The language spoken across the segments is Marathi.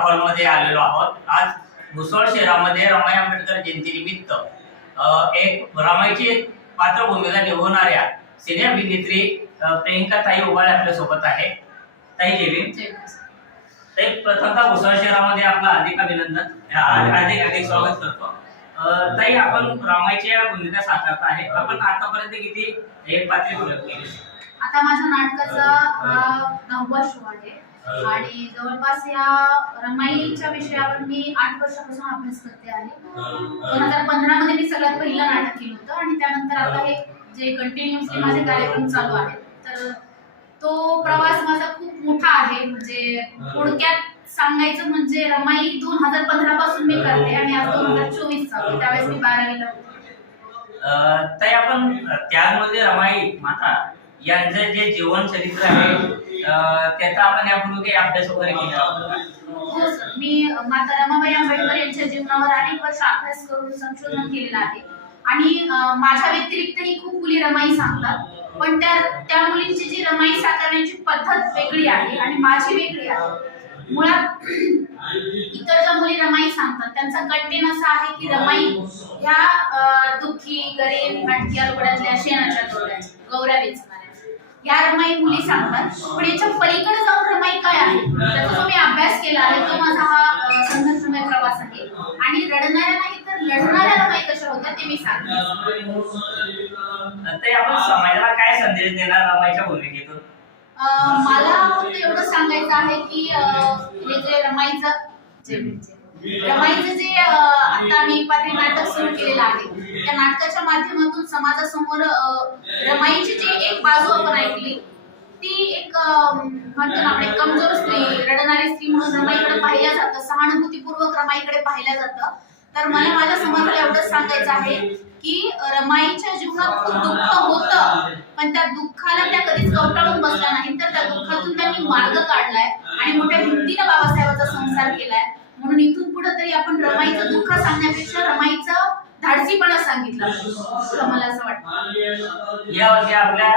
हॉलमध्ये आलेलो आहोत. आज भुसवळ शहरामध्ये रमाई आंबेडकर जयंतीनिमित्त अ, एक रमाईची एक पात्र भूमिका निभवणाऱ्या सिने अभिनेत्री प्रियंका ताई उबाळे आपल्यासोबत आहे. ताई जेवी. ताई प्रथमतः भुसवळ शहरामध्ये आपलं हार्दिक अभिनंदन. हा- हार्दिक हार्दिक स्वागत करतो. ताई आपण रमाईच्या भूमिका साकारता आहे. आपण आतापर्यंत किती एक पात्री प्रयोग केली आता माझ्या नाटकाचा हा नववा शो आहे. आणि जवळपास या रमाईच्या विषयावर मी आठ वर्षापासून अभ्यास करते आहे. दोन हजार पंधरा मध्ये मी सगळ्यात पहिलं नाटक केलं होतं आणि त्यानंतर आता हे जे कंटिन्युअसली माझे कार्यक्रम चालू आहेत तर तो प्रवास माझा खूप मोठा आहे. म्हणजे थोडक्यात सांगायचं म्हणजे रमाई दोन हजार पंधरा पासून मी करते आणि आज दोन हजार चोवीस चालू आहे. त्यावेळेस मी बारावीला होते. ताई आपण त्यामध्ये रमाई माता यांचं जे जीवन चरित्र आहे त्याचा आपण यापूर्वी काही अभ्यास वगैरे केला? हो सर. मी माता रमाबाई आंबेडकर यांच्या जीवनावर अनेक वर्ष अभ्यास करून संशोधन केलेलं आहे. आणि माझ्या व्यतिरिक्त ही खूप मुली रमाई सांगतात. पण त्या त्या मुलींची जी रमाई साकारण्याची पद्धत वेगळी आहे आणि माझी वेगळी आहे. मुळात इतर ज्या मुली रमाई सांगतात. त्यांचा कंटेन असा आहे की रमाई ह्या दुःखी गरीब भटक्या लुगड्यातल्या शेणाच्या डोळ्या रमाई मुली सांगतात. पण याच्या पलीकडे जाऊन रमाई काय आहे? त्याचा जो मी अभ्यास केला आहे तो माझा हा संघर्षमय प्रवास आहे. आणि रडणाऱ्या नाही तर लढणाऱ्या रमाई कशा होत्या ते मी सांगते. आपण समाजाला काय संदेश देणार रमाईच्या भूमिकेतून? मला फक्त एवढं सांगायचं आहे की हे जे रमाईचं जे रमाईचं जे आता मी पात्री नाटक सुरू केलेलं आहे त्या नाटकाच्या माध्यमातून समाजासमोर रमाईची जी एक बाजू आपण ऐकली ती एक म्हणतो ना आपण एक कमजोर स्त्री रडणारी स्त्री म्हणून रमाईकडे पाहिलं जातं. सहानुभूतीपूर्वक रमाईकडे पाहिलं जातं. तर मला माझ्या समाजाला एवढंच सांगायचं आहे की रमाईच्या जीवनात खूप दुःख होतं पण त्या दुःखाला त्या कधीच कवटाळून बसल्या नाही. तर त्या दुःखातून त्यांनी मार्ग काढलाय आणि मोठ्या हिमतीनं बाबासाहेबांचा संसार केलाय. म्हणून इथून पुढे तरी आपण रमाईचं दुःख सांगण्यापेक्षा रमाईचं धाडसीपणा सांगितलं असं मला असं वाटतं. यावरती आपल्या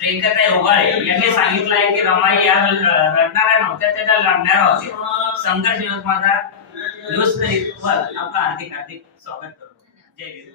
प्रियंकाताई उगाळे यांनी सांगितलं आहे की रमाई या रडणाऱ्या नव्हत्या त्या लढणाऱ्या होत्या संघर्ष न्यूज माझा न्यूज वर आपलं हार्दिक हार्दिक स्वागत करतो जय हिंद